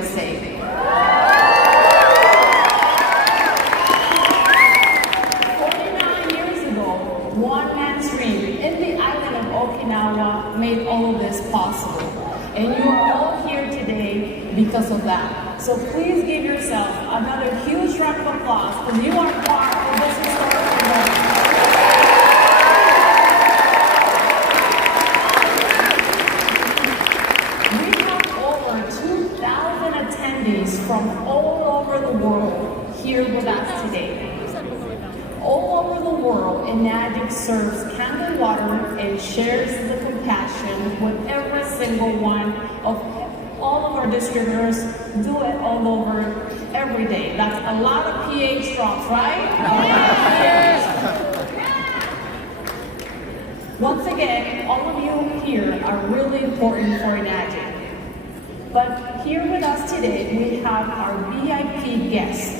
USA. 49 years ago, one man's dream in the island of Okinawa made all of this possible. And you are all here today because of that. So please give yourself another huge round of applause because you are part of this historic event. We have over 2,000 attendees from all over the world here with us today. All over the world, Enagic serves candid water and shares the compassion with every single one of all of our distributors. Do it all over every day. That's a lot of pH drops, right? Once again, all of you here are really important for Enagic. But here with us today, we have our VIP guest.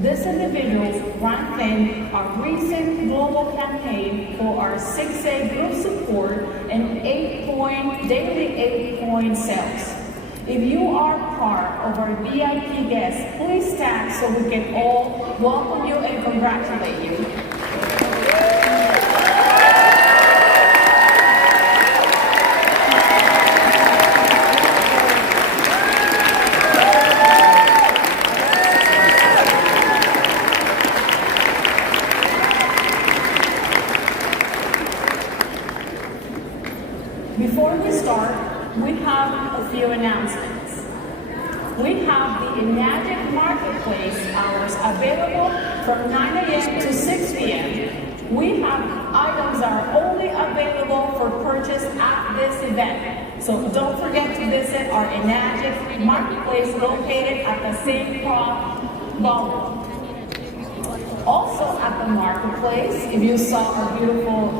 This individual ran our recent global campaign for our 6A group support and daily 8-point sales. If you are part of our VIP guests, please stand so we can all welcome you and congratulate you. Before we start, we have a few announcements. We have the Enagic Marketplace hours available from 9 a.m. to 6 p.m. We have items that are only available for purchase at this event. So don't forget to visit our Enagic Marketplace located at the St. Croix Ballroom. Also at the Marketplace, if you saw our beautiful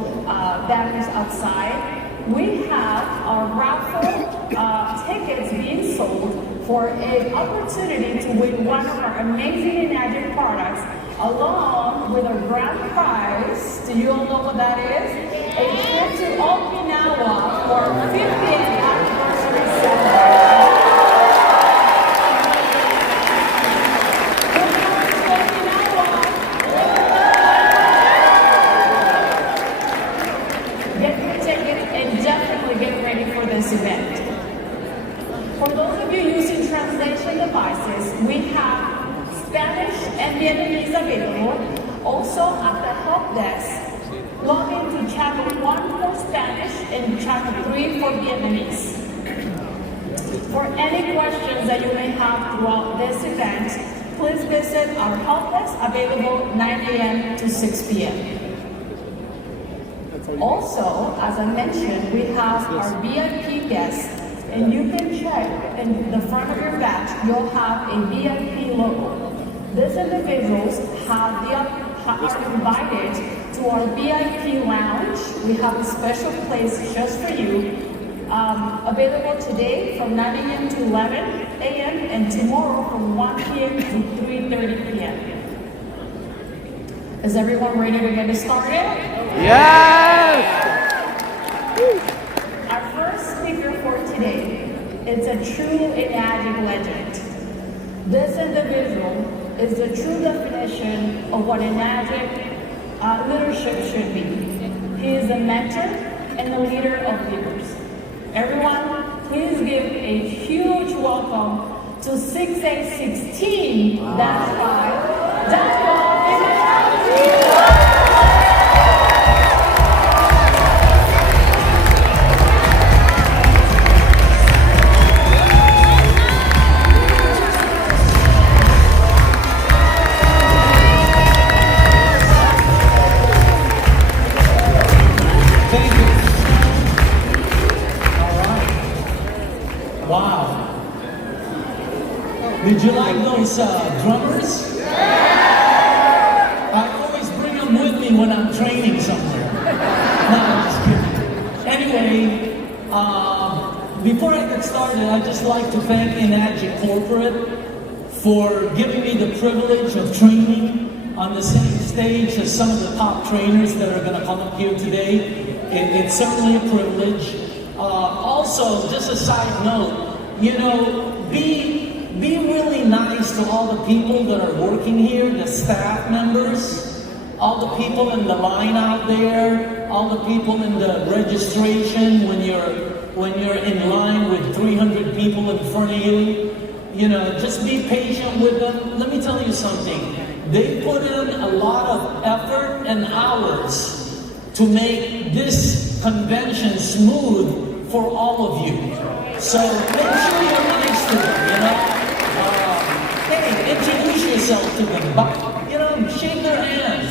banners outside, we have our raffle tickets being sold for an opportunity to win one of our amazing Enagic products, along with a grand prize. Do you all know what that is? A trip to Okinawa for our 50th anniversary celebration. Event. For those of you using translation devices, we have Spanish and Vietnamese available. Also at the help desk, log into channel 1 for Spanish and channel 3 for Vietnamese. For any questions that you may have throughout this event, please visit our help desk available 9 a.m. to 6 p.m. Also, as I mentioned, we have our VIP guests, and you can check in the front of your badge, you'll have a VIP logo. These individuals are invited to our VIP lounge. We have a special place just for you, available today from 9 a.m. to 11 a.m. and tomorrow from 1 p.m. to 3:30 p.m. Is everyone ready to get started? Yes! Our first speaker for today is a true Enagic legend. This individual is the true definition of what Enagic leadership should be. He is a mentor and a leader of leaders. Everyone, please give a huge welcome to 6A16. Wow. That's right. That's right. Did you like those drummers? I always bring them with me when I'm training somewhere. No, I'm just kidding. Anyway, before I get started, I'd just like to thank Enagic Corporate for giving me the privilege of training on the same stage as some of the top trainers that are going to come up here today. It's certainly a privilege. Also, just a side note, you know, be really nice to all the people that are working here, the staff members, all the people in the line out there, all the people in the registration when you're in line with 300 people in front of you. You know, just be patient with them. Let me tell you something. They put in a lot of effort and hours to make this convention smooth for all of you. So make sure you're nice to them, you know. Hey, introduce yourself to them. You know, shake their hand.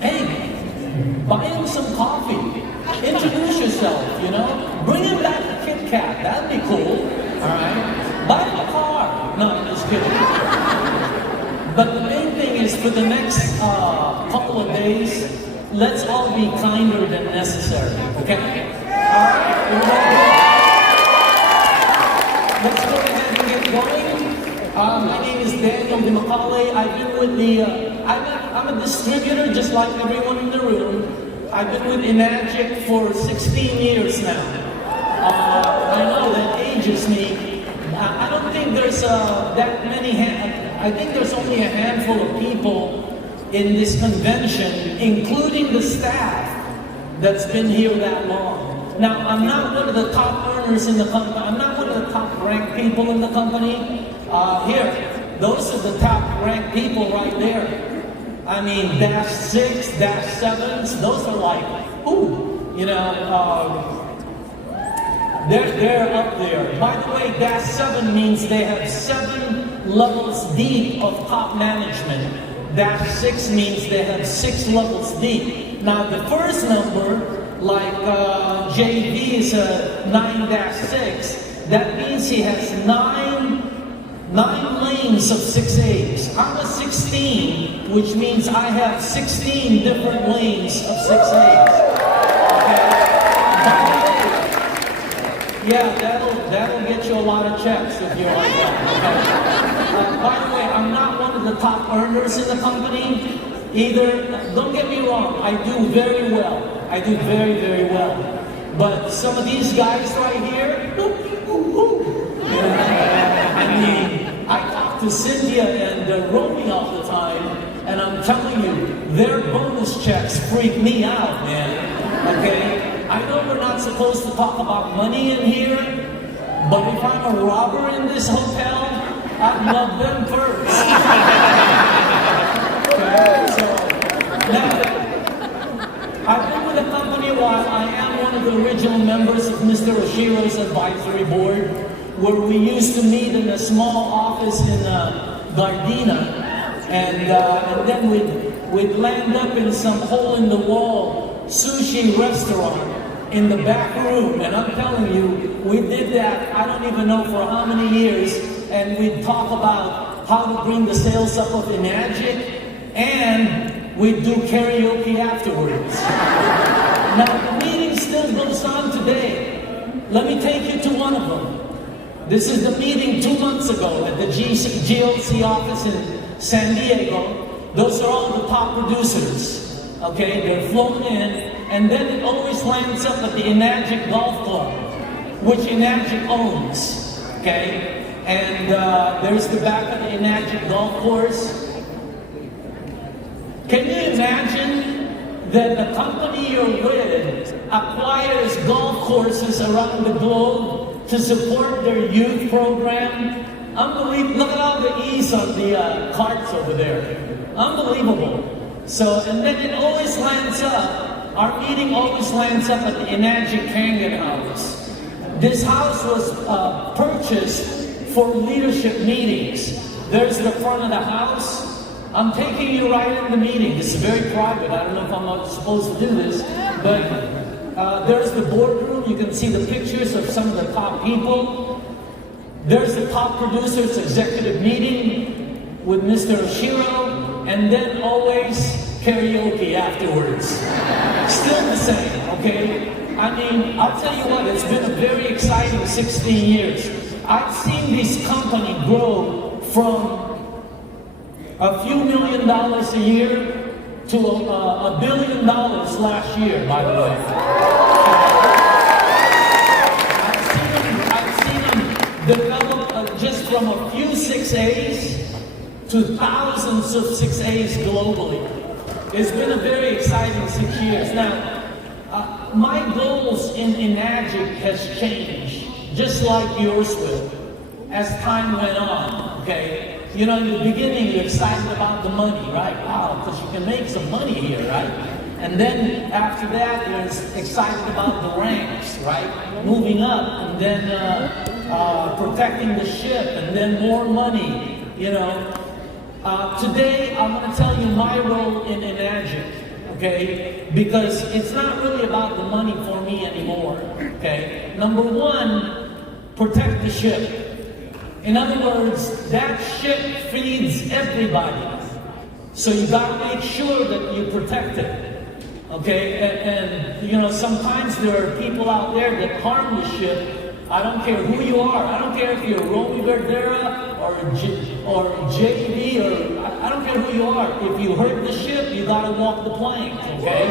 Hey, buy them some coffee. Introduce yourself, you know. Bring them back a Kit Kat. That'd be cool. All right. Buy them a car. No, I'm just kidding. But the main thing is for the next couple of days, let's all be kinder than necessary. Okay? All right. Let's go ahead and get going. My name is Dimacali. I've been with the, I'm a distributor just like everyone in the room. I've been with Enagic for 16 years now. I know that ages me. I don't think there's that many, I think there's only a handful of people in this convention, including the staff, that's been here that long. Now, I'm not one of the top earners in the company. I'm not one of the top ranked people in the company. Here, those are the top ranked people right there. I mean, -6, -7s, those are like, ooh, you know, they're up there. By the way, -7 means they have 7 levels deep of top management. -6 means they have 6 levels deep. Now, the first number, like JV is a 9-6, that means he has 9 lanes of 6As. I'm a 16, which means I have 16 different lanes of 6As. Okay? By the way, yeah, that'll get you a lot of checks if you're like that. Okay? By the way, I'm not one of the top earners in the company either. Don't get me wrong, I do very well. I do very, very well. But some of these guys right here, I mean, I talk to Cynthia and Romy all the time, and I'm telling you, their bonus checks freak me out, man. Okay? I know we're not supposed to talk about money in here, but if I'm a robber in this hotel, I'd love them first. Okay? So, now, I've been with the company a while. I am one of the original members of Mr. Oshiro's advisory board, where we used to meet in a small office in Gardena, and then we'd land up in some hole-in-the-wall sushi restaurant in the back room, and I'm telling you, we did that, I don't even know for how many years, and we'd talk about how to bring the sales up of Enagic, and we'd do karaoke afterwards. Now, the meeting still goes on today. Let me take you to one of them. This is the meeting 2 months ago at the GLC office in San Diego. Those are all the top producers. Okay, they're flown in, and then it always lands up at the Enagic Golf Club, which Enagic owns. Okay, and there's the back of the Enagic golf course. Can you imagine that the company you're with acquires golf courses around the globe to support their youth program? Unbelievable. Look at all the E's on the carts over there. Unbelievable. So, and then it always lands up, our meeting always lands up at the Enagic Kangen House. This house was purchased for leadership meetings. There's the front of the house. I'm taking you right in the meeting. This is very private. I don't know if I'm not supposed to do this, but there's the boardroom. You can see the pictures of some of the top people. There's the top producers executive meeting with Mr. Oshiro, and then always karaoke afterwards. Still the same, okay? I mean, I'll tell you what, it's been a very exciting 16 years. I've seen this company grow from a few $1 million a year to $1 billion last year, by the way. I've seen them develop from a few 6As to thousands of 6As globally. It's been a very exciting 6 years. Now, my goals in Enagic has changed, just like yours will, as time went on, okay? You know, in the beginning, you're excited about the money, right? Wow, because you can make some money here, right? And then after that, you're excited about the ranks, right? Moving up, and then protecting the ship, and then more money, you know. Today, I'm going to tell you my role in Enagic, okay? Because it's not really about the money for me anymore, okay? Number one, protect the ship. In other words, that ship feeds everybody. So you got to make sure that you protect it, okay? And you know, sometimes there are people out there that harm the ship. I don't care who you are. I don't care if you're Romy Verdera or JB, or I don't care who you are. If you hurt the ship, you got to walk the plank, okay?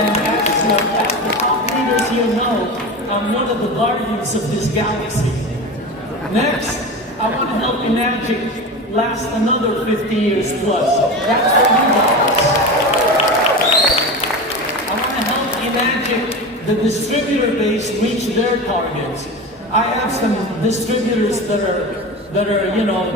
And as the top leaders here know, I'm one of the guardians of this galaxy. Next, I want to help Enagic last another 50 years plus. That's for you guys. I want to help Enagic, the distributor base, reach their targets. I have some distributors that are you know,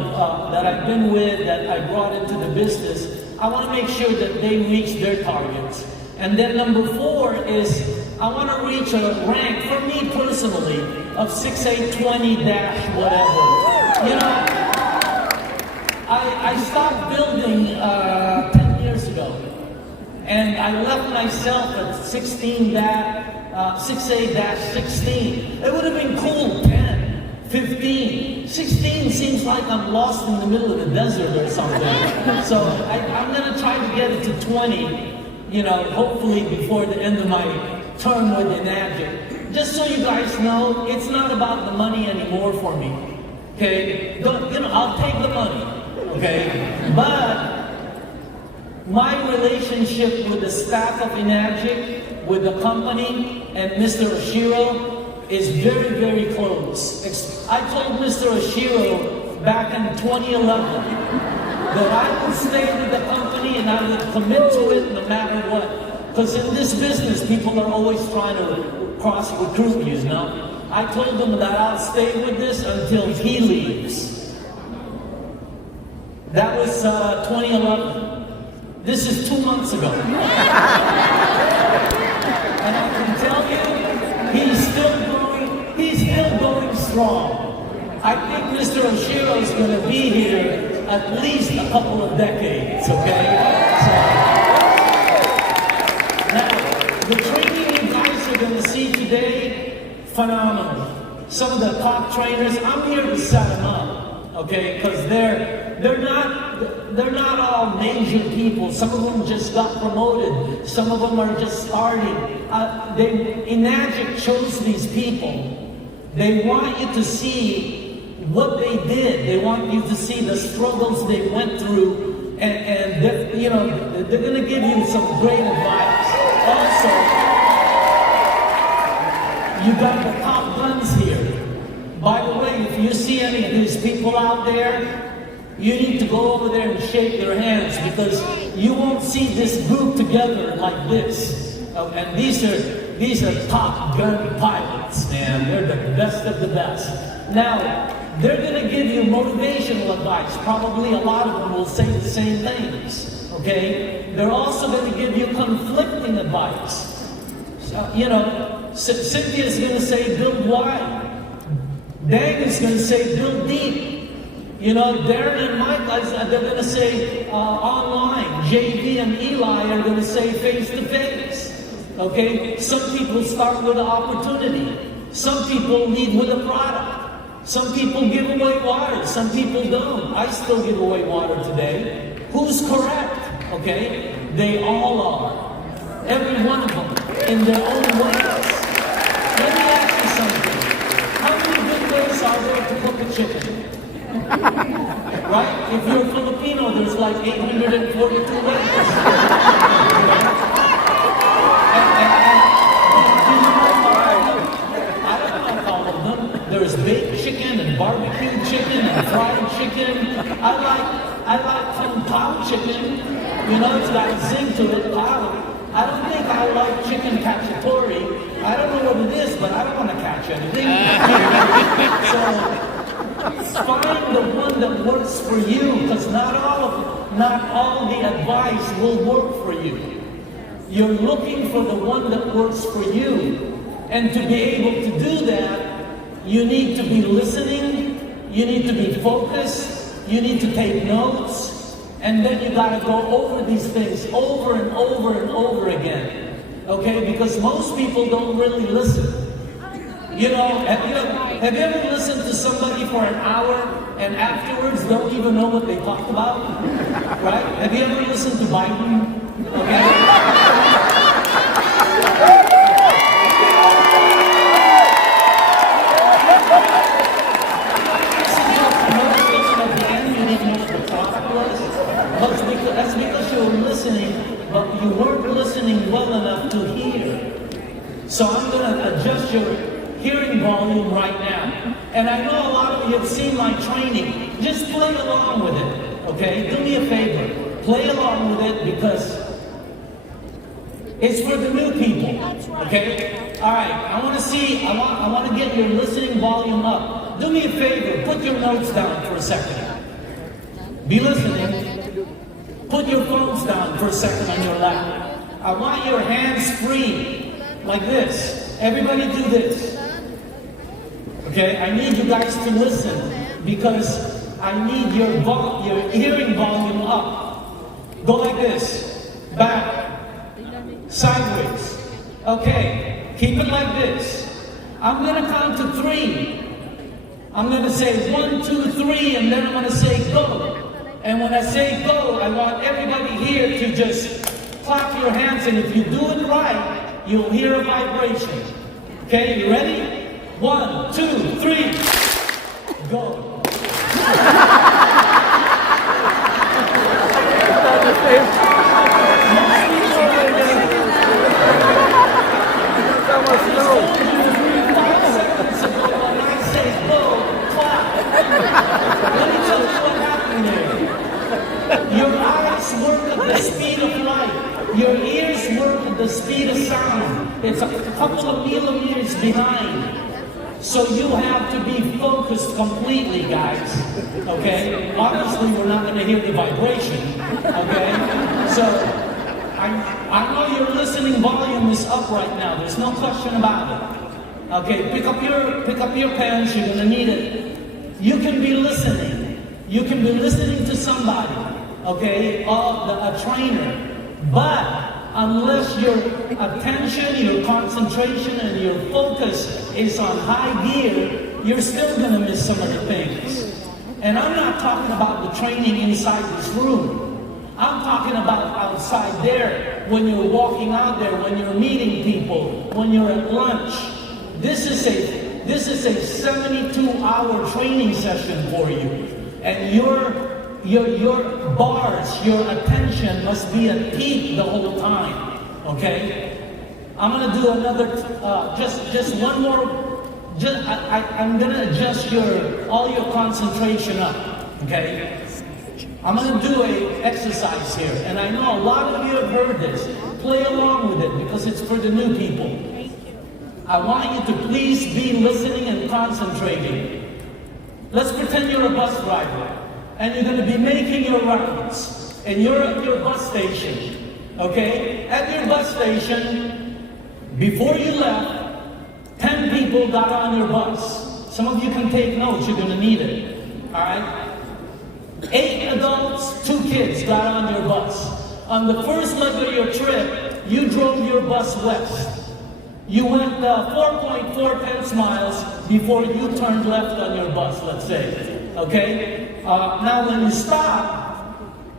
that I've been with, that I brought into the business. I want to make sure that they reach their targets. And then number 4 is I want to reach a rank, for me personally, of 6820-whatever. You know, I stopped building 10 years ago. And I left myself at 6A-16. It would have been cool, 10, 15. 16 seems like I'm lost in the middle of the desert or something. So I'm going to try to get it to 20, you know, hopefully before the end of my term with Enagic. Just so you guys know, it's not about the money anymore for me. Okay? You know, I'll take the money. Okay? But my relationship with the staff of Enagic, with the company, and Mr. Oshiro is very, very close. I told Mr. Oshiro back in 2011 that I would stay with the company and I would commit to it no matter what. Because in this business, people are always trying to cross-recruit you, you know? I told him that I'll stay with this until he leaves. That was 2011. This is 2 months ago. And I can tell you, he's still going strong. I think Mr. Oshiro is going to be here at least a couple of decades, okay? So, now, the training you guys are going to see today, phenomenal. Some of the top trainers, I'm here to set them up, okay? Because they're not all major people. Some of them just got promoted. Some of them are just starting. Enagic chose these people. They want you to see what they did. They want you to see the struggles they went through, and you know, they're going to give you some great advice. Also, you got the top guns here. By the way, if you see any of these people out there, you need to go over there and shake their hands, because you won't see this group together like this. And these are top gun pilots, man. They're the best of the best. Now, they're going to give you motivational advice. Probably a lot of them will say the same things, okay? They're also going to give you conflicting advice. So, you know, Cynthia's going to say build wide. Dang is going to say build deep. You know, Darren and Mike, they're going to say online. JV and Eli are going to say face-to-face. Okay? Some people start with an opportunity. Some people lead with a product. Some people give away water. Some people don't. I still give away water today. Who's correct? Okay? They all are. Every one of them. In their own ways. Let me ask you something. How many good ways are there to cook a chicken? Right? If you're Filipino, there's like 842 ways. I don't know all of them. There's baked chicken and barbecue chicken and fried chicken. I like Kung Pao chicken. You know, it's got a zing to it. I don't think I like chicken cacciatore. I don't know what it is, but I don't want to catch anything. So find the one that works for you, because not all the advice will work for you. You're looking for the one that works for you. And to be able to do that, you need to be listening, you need to be focused, you need to take notes, and then you gotta go over these things over and over and over again. Okay? Because most people don't really listen. You know, have you ever listened to somebody for an hour and afterwards don't even know what they talked about? Right? Have you ever listened to Biden? Okay? That's because you were listening, but you weren't listening well enough to hear. So I'm going to adjust your hearing volume right now. And I know a lot of you have seen my training. Just play along with it, okay? Do me a favor. Play along with it because it's for the new people, okay? All right, I want to get your listening volume up. Do me a favor. Put your notes down for a second. Be listening. Put your phones down for a second on your lap. I want your hands free, like this. Everybody do this. Okay, I need you guys to listen because I need your hearing volume up. Go like this. Back. Sideways. Okay, keep it like this. I'm going to count to 3. I'm going to say 1, 2, 3, and then I'm going to say go. And when I say go, I want everybody here to just clap your hands, and if you do it right, you'll hear a vibration. Okay, you ready? 1, 2, 3, go. Your eyes work at the speed of light. Your ears work at the speed of sound. It's a couple of millimeters behind. So you have to be focused completely, guys. Okay? Obviously, we're not going to hear the vibration. Okay? So, I know your listening volume is up right now. There's no question about it. Okay? Pick up your pens. You're going to need it. You can be listening. You can be listening to somebody, okay, a trainer, but unless your attention, your concentration, and your focus is on high gear, you're still going to miss some of the things. And I'm not talking about the training inside this room. I'm talking about outside there, when you're walking out there, when you're meeting people, when you're at lunch. This is a 72-hour training session for you. And your bars, your attention must be at peak the whole time, okay? I'm going to do another, just one more, I'm going to adjust all your concentration up, okay? I'm going to do an exercise here, and I know a lot of you have heard this. Play along with it because it's for the new people. I want you to please be listening and concentrating. Let's pretend you're a bus driver, and you're going to be making your rounds, and you're at your bus station, okay? At your bus station, before you left, 10 people got on your bus. Some of you can take notes, you're going to need it, all right? 8 adults, 2 kids got on your bus. On the first leg of your trip, you drove your bus west. You went 4.4 pence miles before you turned left on your bus, let's say. Okay? Now when you stop,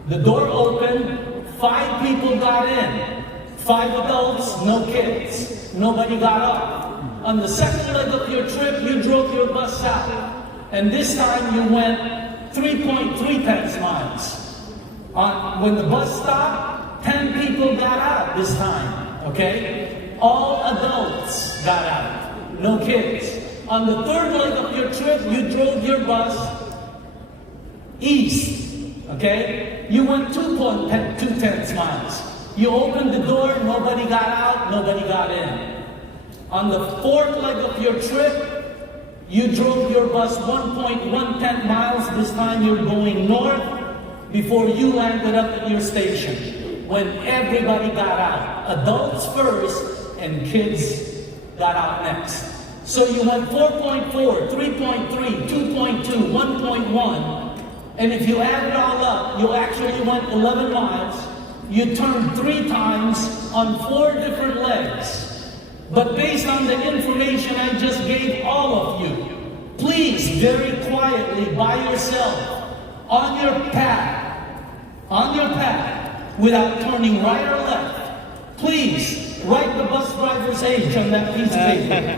the door opened, 5 people got in. 5 adults, no kids. Nobody got up. On the second leg of your trip, you drove your bus south. And this time you went 3.3 pence miles. When the bus stopped, 10 people got out this time. Okay? All adults got out, no kids. On the third leg of your trip, you drove your bus east, okay? You went 2.2 miles. You opened the door, nobody got out, nobody got in. On the fourth leg of your trip, you drove your bus 1.1 miles. This time you're going north before you landed up at your station when everybody got out. Adults first and kids got out next. So you went 4.4, 3.3, 2.2, 1.1, and if you add it all up, you actually went 11 miles. You turned 3 times on 4 different legs. But based on the information I just gave all of you, please, very quietly, by yourself, on your path, without turning right or left, please, write the bus driver's age on that piece of paper.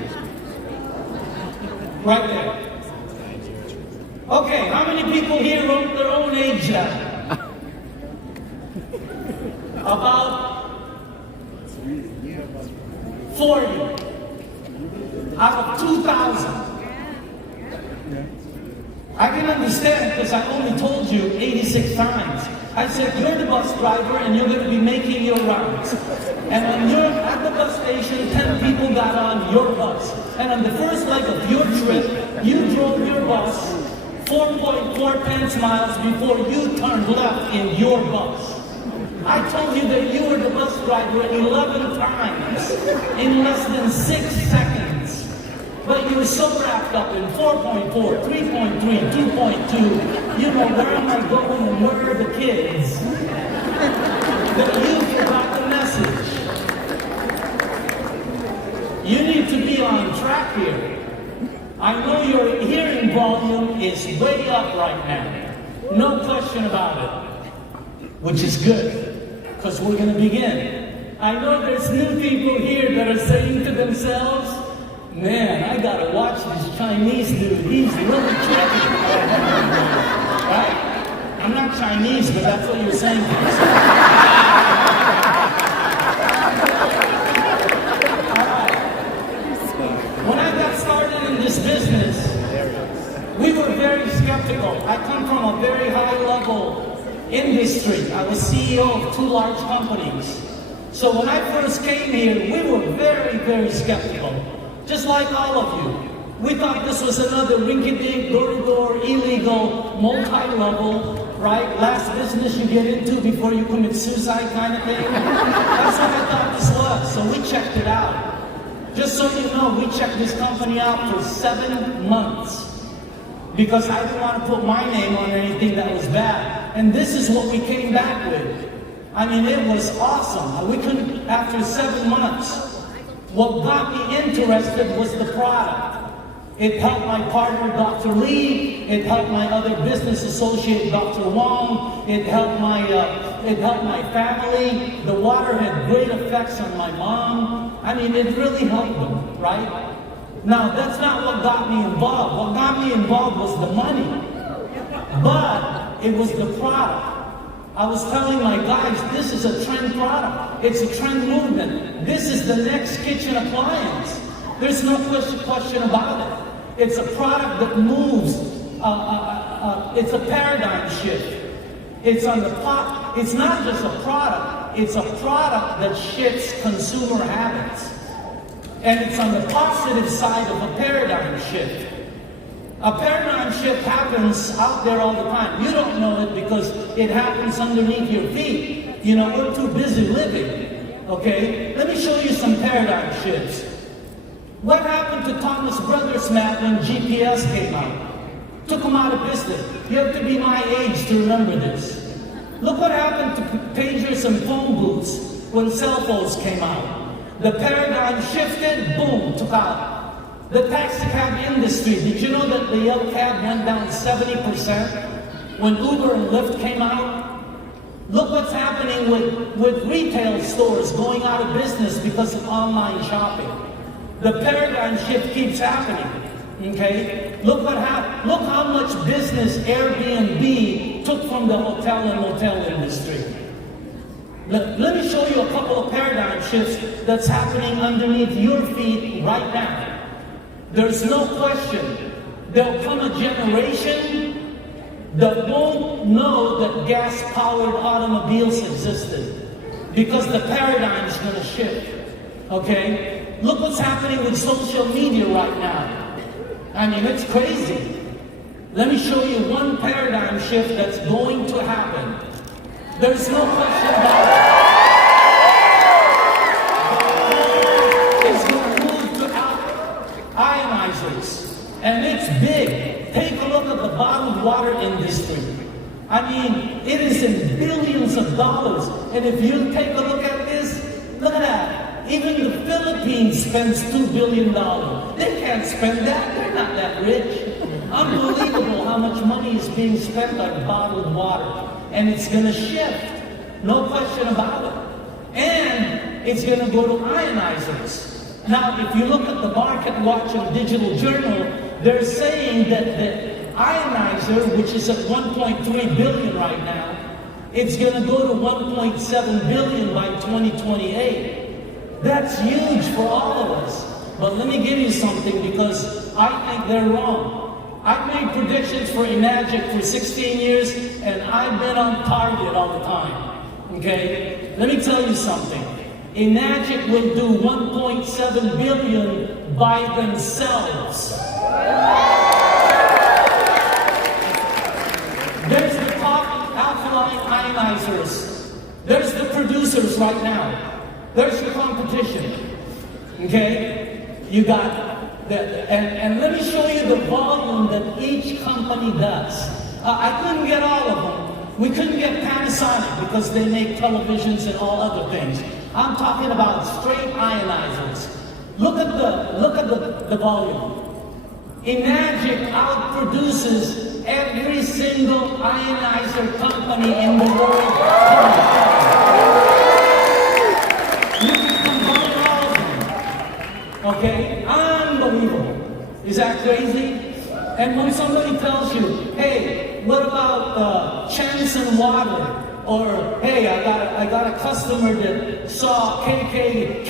Right there. Okay, how many people here wrote their own age down? About 40 out of 2,000. I can understand because I only told you 86 times. I said, you're the bus driver and you're going to be making your rounds. And when you're at the bus station, 10 people got on your bus. And on the first leg of your trip, you drove your bus 4.4 miles before you turned left in your bus. I told you that you were the bus driver 11 times in less than 6 seconds. But you were so wrapped up in 4.4, 3.3, 2.2, you know, where am I going and where are the kids? That you forgot the message. You need to be on track here. I know your hearing volume is way up right now. No question about it. Which is good, because we're going to begin. I know there's new people here that are saying to themselves, man, I got to watch this Chinese dude. He's really tricky. Right? I'm not Chinese, but that's what you're saying to yourself. When I got started in this business, we were very skeptical. I come from a very high-level industry. I was CEO of 2 large companies. So when I first came here, we were very, very skeptical. Just like all of you. We thought this was another rinky-dink, door-to-door, illegal, multi-level, right? Last business you get into before you commit suicide kind of thing. That's what I thought this was. So we checked it out. Just so you know, we checked this company out for 7 months. Because I didn't want to put my name on anything that was bad. And this is what we came back with. I mean, it was awesome. We couldn't, after 7 months, what got me interested was the product. It helped my partner, Dr. Lee. It helped my other business associate, Dr. Wong. It helped my family. The water had great effects on my mom. I mean, it really helped them, right? Now, that's not what got me involved. What got me involved was the money. But it was the product. I was telling my guys, this is a trend product. It's a trend movement. This is the next kitchen appliance. There's no question about it. It's a product that moves. It's a paradigm shift. It's on the pot. It's not just a product. It's a product that shifts consumer habits. And it's on the positive side of a paradigm shift. A paradigm shift happens out there all the time. You don't know it because it happens underneath your feet. You know, we're too busy living. Okay? Let me show you some paradigm shifts. What happened to Thomas Brothers map when GPS came out? Took them out of business. You have to be my age to remember this. Look what happened to pagers and phone booths when cell phones came out. The paradigm shifted, boom, took out. The taxi cab industry, did you know that the Yellow cab went down 70% when Uber and Lyft came out? Look what's happening with retail stores going out of business because of online shopping. The paradigm shift keeps happening, okay? Look what happened. Look how much business Airbnb took from the hotel and motel industry. Let me show you a couple of paradigm shifts that's happening underneath your feet right now. there's no question there'll come a generation that won't know that gas-powered automobiles existed because the paradigm is going to shift. Okay? Look what's happening with social media right now. I mean, it's crazy. Let me show you one paradigm shift that's going to happen. There's no question about it. It's going to move to ionizers. And it's big. Take a look at the bottled water industry. I mean, it is in billions of dollars. And if you take a look at this, look at that. Even the Philippines spends $2 billion. They can't spend that. They're not that rich. Unbelievable how much money is being spent on bottled water. And it's going to shift. No question about it. And it's going to go to ionizers. Now, if you look at the Market Watch and Digital Journal, they're saying that the ionizer, which is at 1.3 billion right now, it's going to go to 1.7 billion by 2028. That's huge for all of us. But let me give you something, because I think they're wrong. I've made predictions for Enagic for 16 years, and I've been on target all the time. Okay? Let me tell you something. Enagic will do 1.7 billion by themselves. There's the top alkaline ionizers. There's the producers right now. There's the competition. Okay? You got and let me show you the volume that each company does. I couldn't get all of them. We couldn't get Panasonic because they make televisions and all other things. I'm talking about straight ionizers. Look at the volume. Enagic outproduces every single ionizer company in the world. You can combine all of them. Okay? Unbelievable. Is that crazy? And when somebody tells you, hey, what about Chanson Water? Or, hey, I got a customer that saw KYK.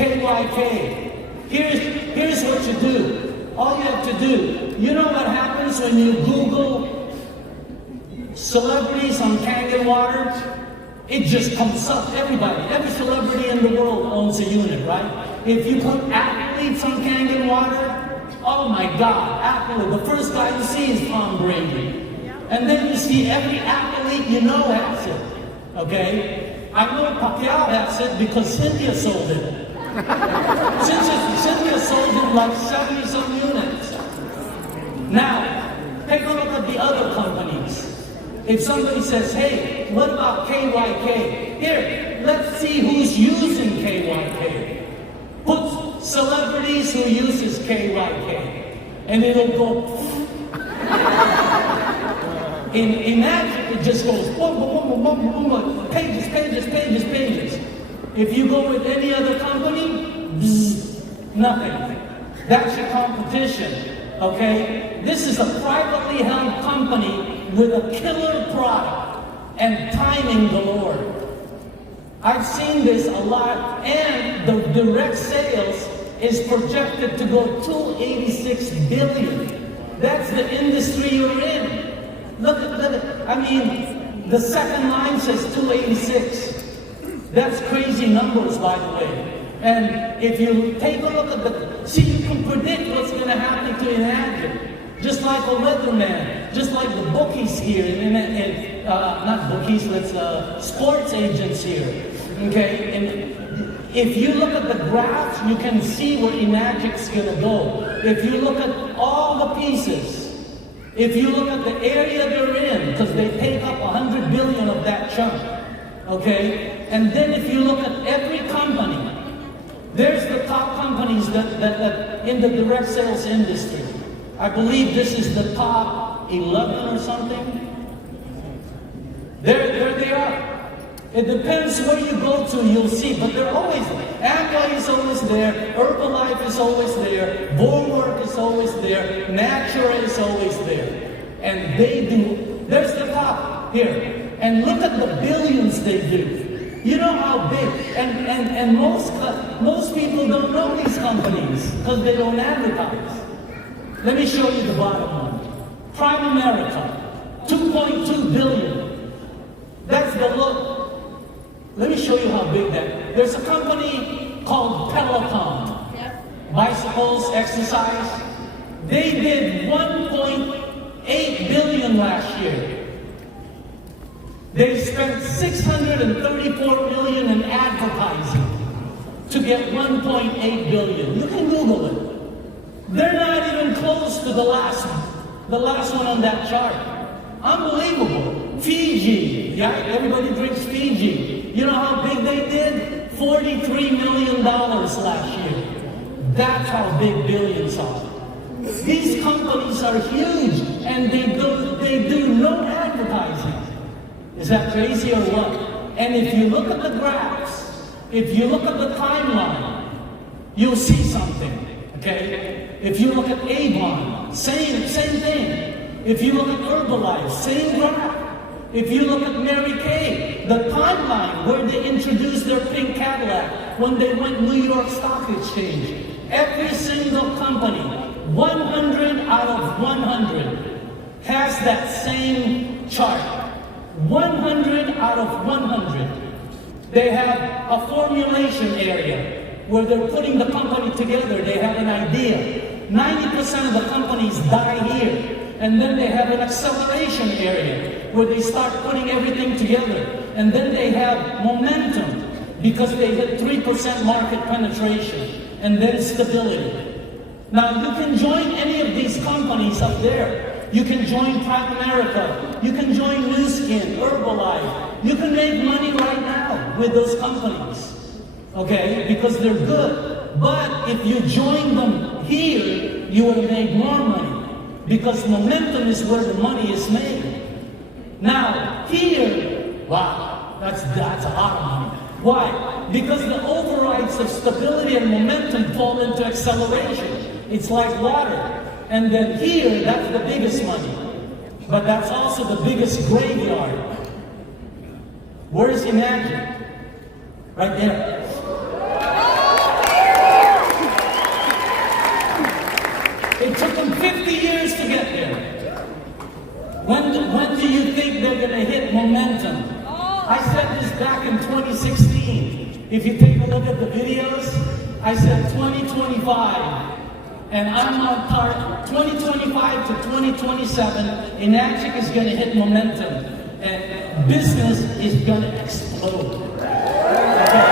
Here's what you do. All you have to do. You know what happens when you Google celebrities on Kangen water? It just comes up. Everybody, every celebrity in the world owns a unit, right? If you put athletes on Kangen water, oh my God, athlete. The first guy you see is Tom Brady. And then you see every athlete you know has it. Okay? I know Pacquiao has it because Cynthia sold it. Cynthia sold it like 70-some units. Now, take a look at the other companies. If somebody says, hey, what about KYK? Here, let's see who's using KYK. Put celebrities who uses KYK. And it'll go... In Enagic, it just goes boom, boom, boom, boom, boom, boom, pages, pages, pages, pages. If you go with any other company, bzz, nothing. That's your competition, okay? This is a privately held company with a killer product and timing galore. I've seen this a lot, and the direct sales is projected to go 286 billion. That's the industry you're in. Look at, I mean, the second line says 286. That's crazy numbers, by the way. And if you take a look at see, you can predict what's going to happen to Enagic. Just like a weatherman, just like the bookies here, not bookies, but sports agents here. Okay? And if you look at the graphs, you can see where Enagic's going to go. If you look at all the pieces, if you look at the area they're in, because they take up 100 billion of that chunk, okay? And then if you look at every company, there's the top companies that in the direct sales industry. I believe this is the top 11 or something. There they are. It depends where you go to, you'll see, but they're always there. Amway is always there, Herbalife is always there, Bulwark is always there, Natura is always there. And they do, there's the top here. And look at the billions they do. You know how big, and most people don't know these companies because they don't advertise. Let me show you the bottom one. Prime America, 2.2 billion. That's the look. Let me show you how big that. There's a company called Peloton. Bicycles, exercise. They did 1.8 billion last year. They spent 634 million in advertising to get 1.8 billion. You can Google it. They're not even close to the last one on that chart. Unbelievable. Fiji, yeah, everybody drinks Fiji. You know how big they did? $43 million last year. That's how big billions are. These companies are huge, and they do no advertising. Is that crazy or what? And if you look at the graphs, if you look at the timeline, you'll see something, okay? If you look at Avon, same thing. If you look at Herbalife, same graph. If you look at Mary Kay, the timeline where they introduced their pink Cadillac when they went New York Stock Exchange, every single company, 100 out of 100, has that same chart. 100 out of 100. They have a formulation area where they're putting the company together. They have an idea. 90% of the companies die here. And then they have an acceleration area where they start putting everything together. And then they have momentum because they hit 3% market penetration. And then stability. Now you can join any of these companies up there. You can join Prime America. You can join Nu Skin, Herbalife. You can make money right now with those companies, okay? Because they're good. But if you join them here, you will make more money because momentum is where the money is made. Now here, wow, that's a lot of money. Why? Because the overrides of stability and momentum fall into acceleration. It's like water. And then here, that's the biggest money. But that's also the biggest graveyard. Where's Enagic? Right there. It took them 50 years to get there. When do you think they're going to hit momentum? I said this back in 2016. If you take a look at the videos, I said 2025. And I'm on target, 2025 to 2027, Enagic is going to hit momentum. And business is going to explode. Okay?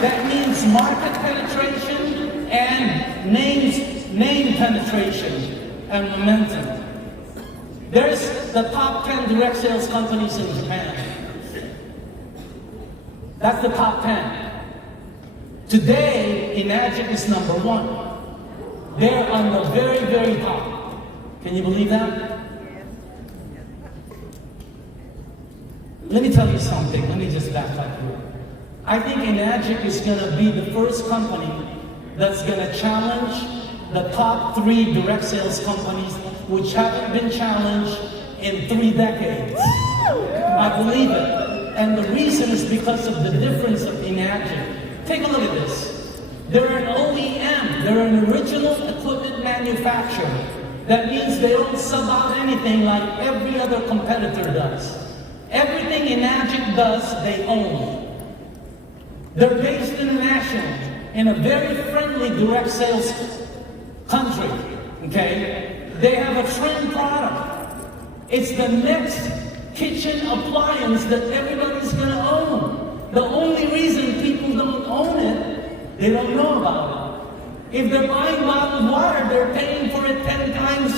That means market penetration and name penetration and momentum. There's the top 10 direct sales companies in Japan. That's the top 10. Today, Enagic is number 1. They're on the very, very top. Can you believe that? Let me tell you something. Let me just back up here. I think Enagic is going to be the first company that's going to challenge the top 3 direct sales companies which haven't been challenged in 3 decades. I believe it. And the reason is because of the difference of Enagic. Take a look at this. They're an OEM. They're an original equipment manufacturer. That means they don't sub out anything like every other competitor does. Everything Enagic does, they own. They're based internationally in a very friendly direct sales country. Okay? They have a trend product. It's the next kitchen appliance that everybody's going to own. The only reason people don't own it, they don't know about it. If they're buying bottled water, they're paying for it 10 times.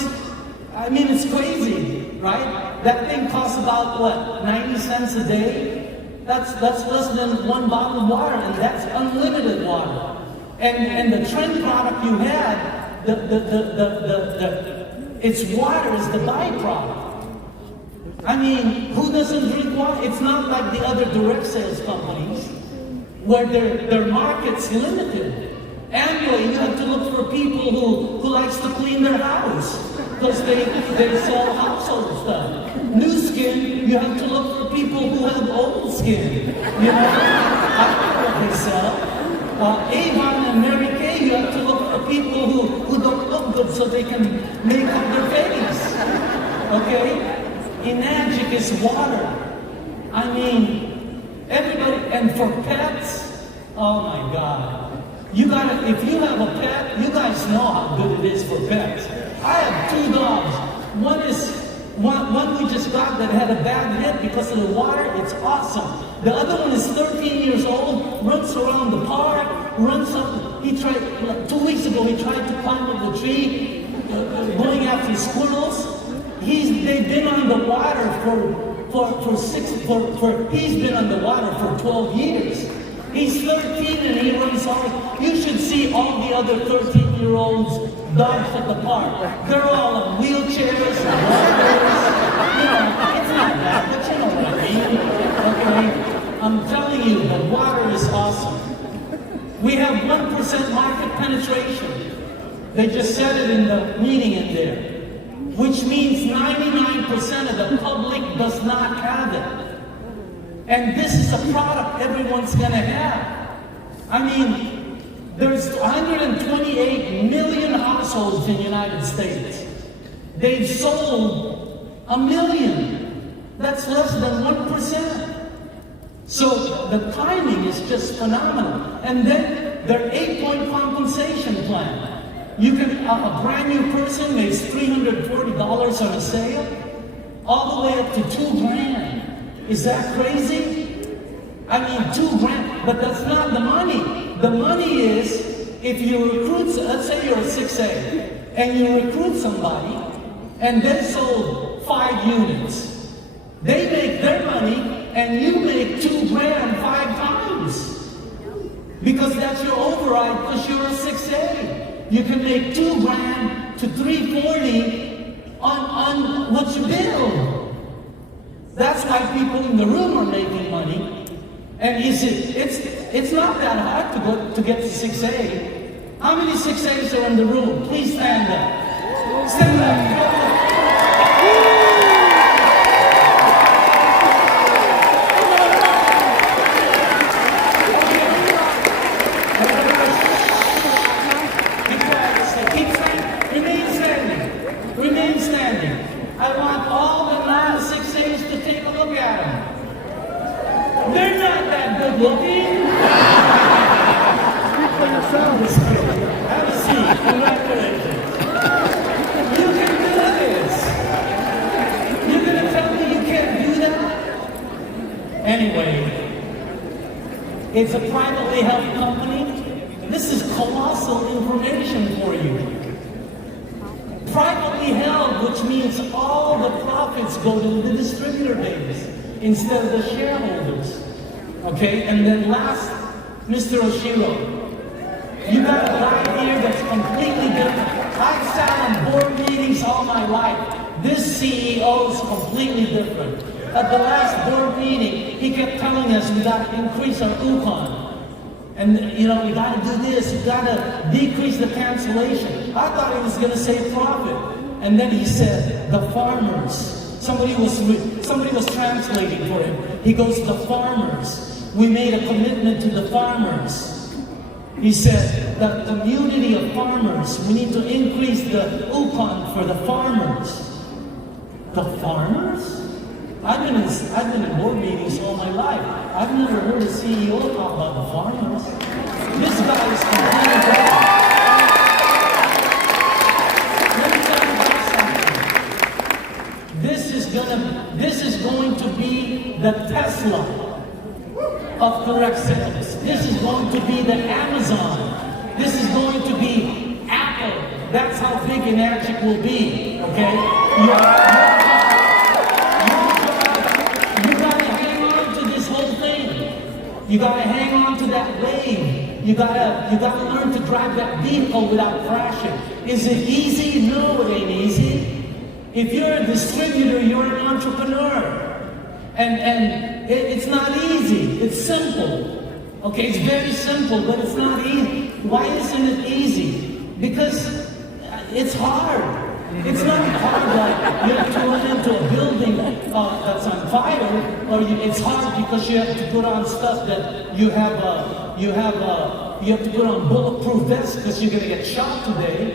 I mean, it's crazy, right? That thing costs about, what, 90 cents a day? That's less than 1 bottle of water, and that's unlimited water. And the trend product you had, its water is the byproduct. I mean, who doesn't drink water? It's not like the other direct sales companies where their market's limited. Amway, you have to look for people who likes to clean their house because they sell household stuff. Nu Skin, you have to look for people who have old skin. You know, I don't know what they sell. Avon and Mary Kay, you have to look for people who don't look good so they can make up their face. Okay? Enagic is water. I mean, everybody, and for pets, oh my God. You gotta, if you have a pet, you guys know how good it is for pets. I have 2 dogs. One we just got that had a bad hit because of the water. It's awesome. The other one is 13 years old, runs around the park, runs up. He tried, like 2 weeks ago, he tried to climb up the tree, going after squirrels. They've been on the water he's been on the water for 12 years. He's 13 and he runs all. You should see all the other 13-year-olds dogs at the park. They're all on wheelchairs and walkers. You know, it's not that, but you know what I mean. Okay? I'm telling you, the water is awesome. We have 1% market penetration. They just said it in the meeting in there. Which means 99% of the public does not have it. And this is a product everyone's gonna have. I mean, there's 128 million households in the United States. They've sold 1 million. That's less than 1%. So the timing is just phenomenal. And then their 8-point compensation plan. You can, a brand new person makes $340 on a sale, all the way up to $2,000. Is that crazy? I mean, $2,000, but that's not the money. The money is, if you recruit, let's say you're a 6A, and you recruit somebody, and they sold 5 units. They make their money, and you make $2,000 5 times. Because that's your override, because you're a 6A. You can make $2,000 to $340 on what you build. That's why people in the room are making money. And it's not that hard to get to 6A. How many 6As are in the room? Please stand up. Stand up. They're not that good looking. Have a seat. Congratulations. You can do this. You're going to tell me you can't do that? Anyway, it's a privately held company. This is colossal information for you. Privately held, which means all the profits go to the distributor base instead of the shareholders. Okay, and then last, Mr. Oshiro, you got a guy here that's completely different. I've sat on board meetings all my life. This CEO is completely different. At the last board meeting, he kept telling us we got to increase our UConn. And you know, we got to do this, we got to decrease the cancellation. I thought he was going to say profit. And then he said, the farmers. Somebody was translating for him. He goes, the farmers. We made a commitment to the farmers. He said, the community of farmers, we need to increase the UConn for the farmers. The farmers? I've been in board meetings all my life. I've never heard a CEO talk about the farmers. This guy is completely different. Let me tell you about something. This is going to be the Tesla of correct sales. This is going to be the Amazon. This is going to be Apple. That's how big Enagic will be. Okay? You gotta hang on to this whole thing. You gotta hang on to that wave. You gotta learn to drive that vehicle without crashing. Is it easy? No, it ain't easy. If you're a distributor, you're an entrepreneur. And it's not easy. It's simple. Okay, it's very simple, but it's not easy. Why isn't it easy? Because it's hard. It's not hard like you have to run into a building that's on fire. or it's hard because you have to put on stuff that you have to put on bulletproof vests because you're going to get shot today.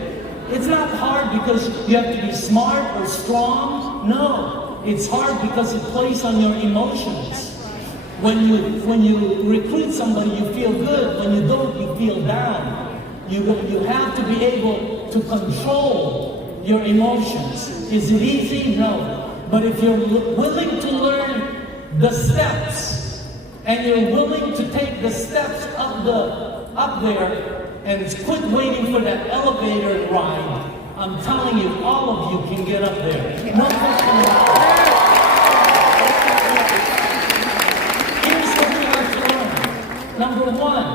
It's not hard because you have to be smart or strong. No, it's hard because it plays on your emotions. When you recruit somebody, you feel good. When you don't, you feel down. You have to be able to control your emotions. Is it easy? No. But if you're willing to learn the steps, and you're willing to take the steps up there, and quit waiting for that elevator ride, I'm telling you, all of you can get up there. No question about it. Here's what you have to learn. Number one,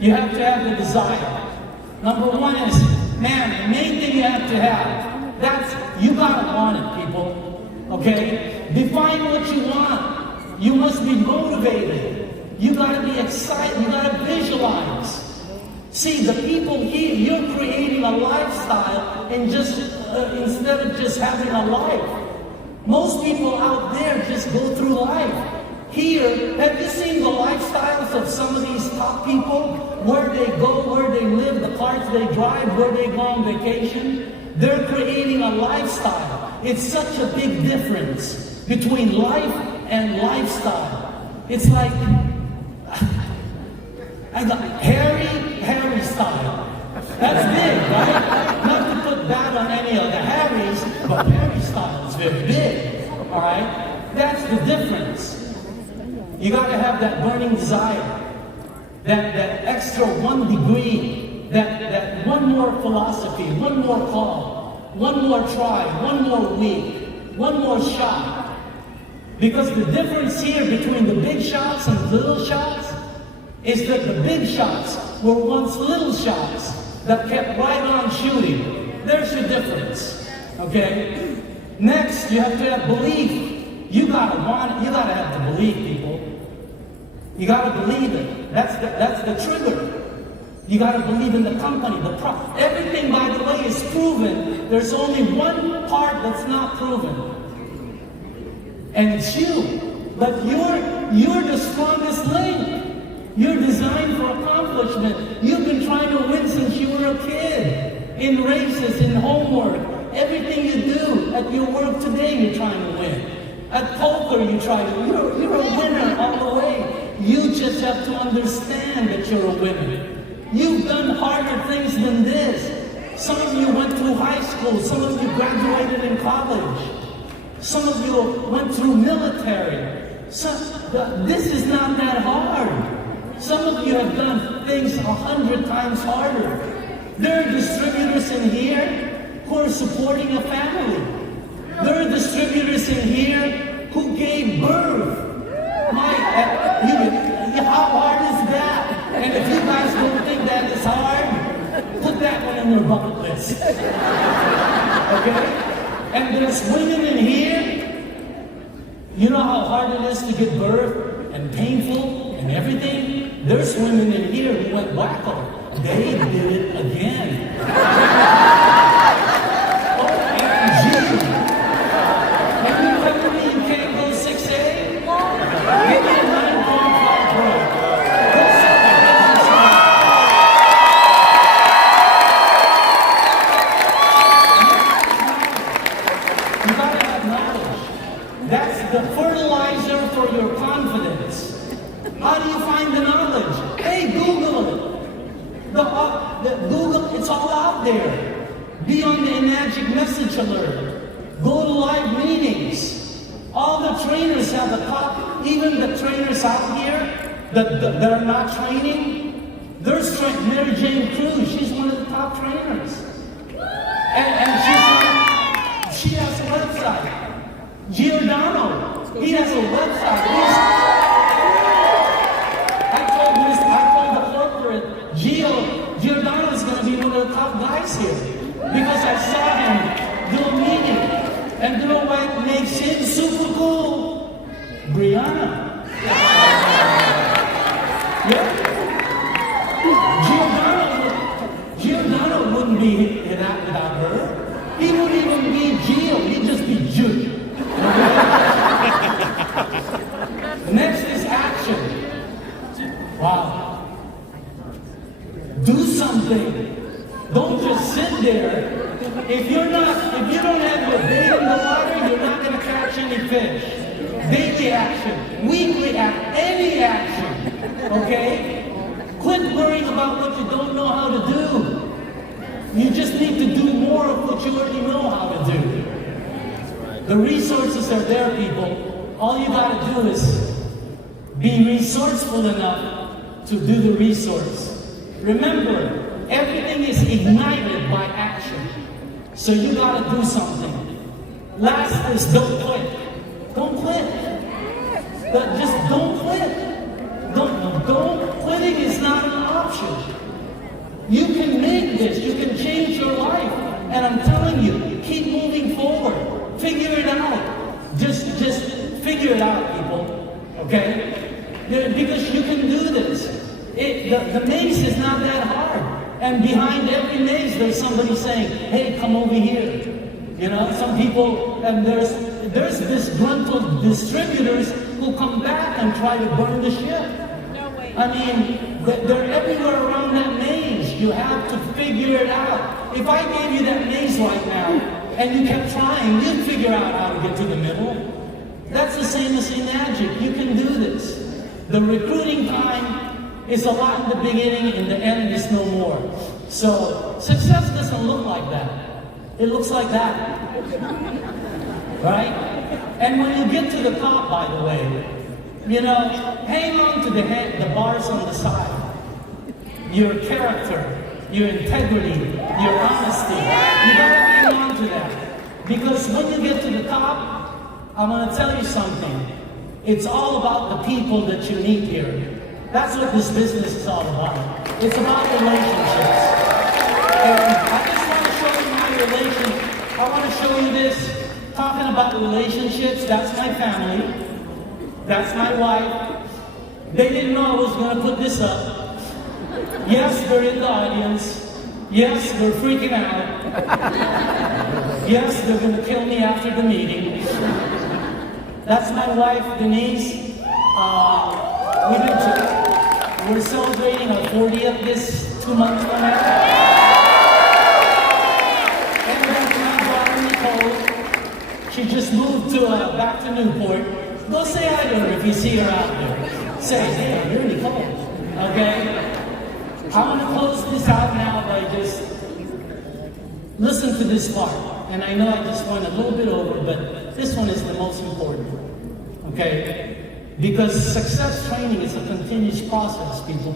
you have to have the desire. Number one is, man, the main thing you have to have, you gotta want it, people. Okay? Define what you want. You must be motivated. You gotta be excited. You gotta visualize. See, the people here, you're creating a lifestyle and instead of just having a life. Most people out there just go through life. Here, have you seen the lifestyles of some of these top people? Where they go, where they live, the cars they drive, where they go on vacation? They're creating a lifestyle. It's such a big difference between life and lifestyle. It's like I got Harry style. That's big, right? Not to put that on any of the Harrys, but Harry style is very big. All right? That's the difference. You got to have that burning desire, that extra 1 degree. That one more philosophy, one more call, one more try, one more week, one more shot. Because the difference here between the big shots and the little shots is that the big shots were once little shots that kept right on shooting. There's your difference. Okay? Next, you have to have belief. You gotta want it. You gotta have the belief, people. You gotta believe it. That's the trigger. You got to believe in the company, everything, by the way, is proven. There's only one part that's not proven. And it's you. But you're the strongest link. You're designed for accomplishment. You've been trying to win since you were a kid. In races, in homework, everything you do at your work today, you're trying to win. At poker, you're a winner all the way. You just have to understand that you're a winner. You've done harder things than this. Some of you went through high school. Some of you graduated in college. Some of you went through military. This is not that hard. Some of you have done things 100 times harder. There are distributors in here who are supporting a family. There are distributors in here who gave birth. How hard is that? And if you guys don't think that is hard, put that one on your bucket list. Okay? And there's women in here, you know how hard it is to give birth and painful and everything? There's women in here who went wacko. They did it again. OMG. And you telling me you can't go 6A? Give me a 9.5 break. The fertilizer for your confidence. How do you find the knowledge? Hey, Google it. Google, it's all out there. Be on the Enagic message alert. Go to live meetings. All the trainers have a top, even the trainers out here that are not training. There's Mary Jane Cruz, she's one of the top trainers. And she has a website. Giordano, he has a website. I told the corporate, Giordano is going to be one of the top guys here. Because I saw him do a meeting. And you know what makes him super cool? Brianna. Yeah? Giordano wouldn't be that without her. He wouldn't even be Gio, he'd just be Jude. if you don't have your bait in the water, you're not going to catch any fish. Daily action, weekly action, any action, okay? Quit worrying about what you don't know how to do. You just need to do more of what you already know how to do. The resources are there, people. All you got to do is be resourceful enough to do the resource. Remember, everything is ignited by action. So you got to do something. Last is don't quit. Don't quit. Just don't quit. Don't quitting is not an option. You can make this. You can change your life. And I'm telling you, keep moving forward. Figure it out. Just figure it out, people. Okay? Because you can do this. The maze is not that hard. And behind every maze, there's somebody saying, hey, come over here. You know, some people, and there's disgruntled distributors who come back and try to burn the ship. No way. I mean, they're everywhere around that maze. You have to figure it out. If I gave you that maze right now, and you kept trying, you'd figure out how to get to the middle. That's the same as Enagic. You can do this. The recruiting time is a lot in the beginning, in the end is no more. So, success doesn't look like that. It looks like that. Right? And when you get to the top, by the way, you know, hang on to the bars on the side. Your character, your integrity, your honesty. You gotta hang on to that. Because when you get to the top, I'm gonna tell you something. It's all about the people that you meet here. That's what this business is all about. It's about relationships. And I just want to show you my relationship. I want to show you this. Talking about relationships, that's my family. That's my wife. They didn't know I was going to put this up. Yes, they're in the audience. Yes, they're freaking out. Yes, they're going to kill me after the meeting. That's my wife, Denise. We're celebrating our 40th this 2 months from now. And that's my daughter, Nicole. She just moved back to Newport. Go say hi to her if you see her out there. Say, hey, you're Nicole. Okay? I want to close this out now by just listen to this part. And I know I just went a little bit over, but this one is the most important. Okay? Because success training is a continuous process, people.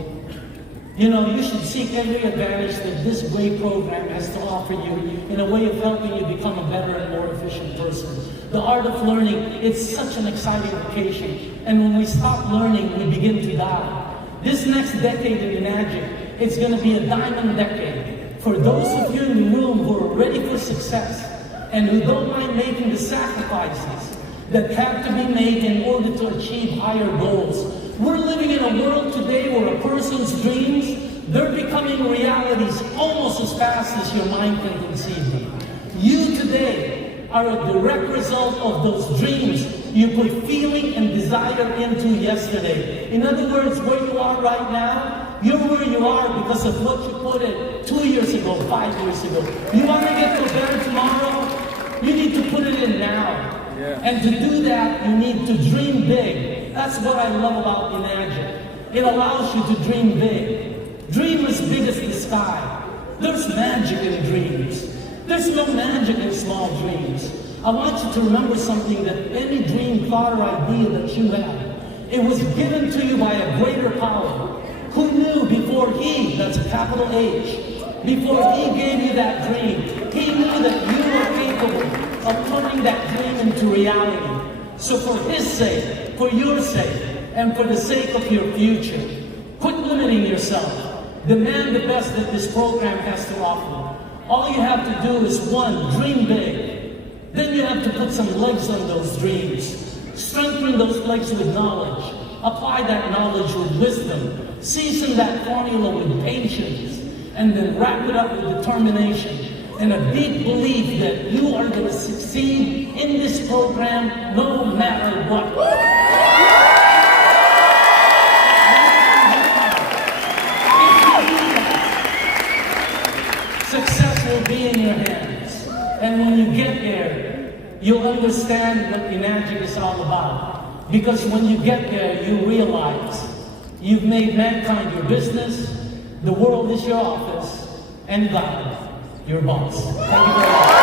You know, you should seek every advantage that this great program has to offer you in a way of helping you become a better and more efficient person. The art of learning, it's such an exciting vocation. And when we stop learning, we begin to die. This next decade in Enagic, it's going to be a diamond decade. For those of you in the room who are ready for success and who don't mind making the sacrifices that have to be made in order to achieve higher goals. We're living in a world today where a person's dreams, they're becoming realities almost as fast as your mind can conceive them. You today are a direct result of those dreams you put feeling and desire into yesterday. In other words, where you are right now, you're where you are because of what you put in 2 years ago, 5 years ago. You want to get to a better tomorrow? You need to put it in now. Yeah. And to do that, you need to dream big. That's what I love about Enagic. It allows you to dream big. Dream as big as the sky. There's magic in dreams. There's no magic in small dreams. I want you to remember something, that any dream, thought, or idea that you have, it was given to you by a greater power who knew before he, that's a capital H, before he gave you that dream, he knew that you were capable of turning that dream into reality. So for his sake, for your sake, and for the sake of your future, quit limiting yourself. Demand the best that this program has to offer. All you have to do is, one, dream big. Then you have to put some legs on those dreams. Strengthen those legs with knowledge. Apply that knowledge with wisdom. Season that formula with patience. And then wrap it up with determination and a deep belief that you are going to succeed in this program no matter what. Success will be in your hands. you'll understand what Enagic is all about. Because when you get there, you realize you've made mankind your business, the world is your office, and God your boss. Thank you very much.